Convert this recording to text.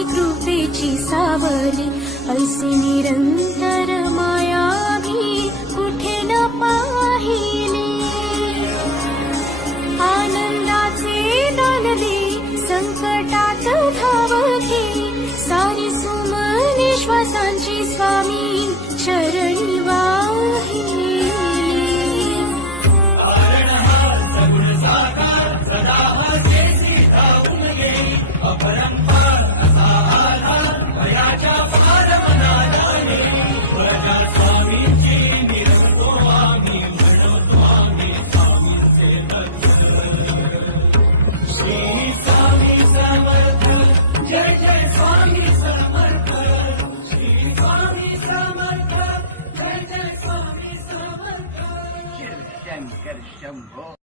स्वामी कृपेची सावली, ऐसी निरंतर माया मी कुठे न पाहिली. आनंदाचे दान दे, संकटात धाव घे, सारी सुमने श्वासांची स्वामी चरणी वाहिली. शंकर शंभो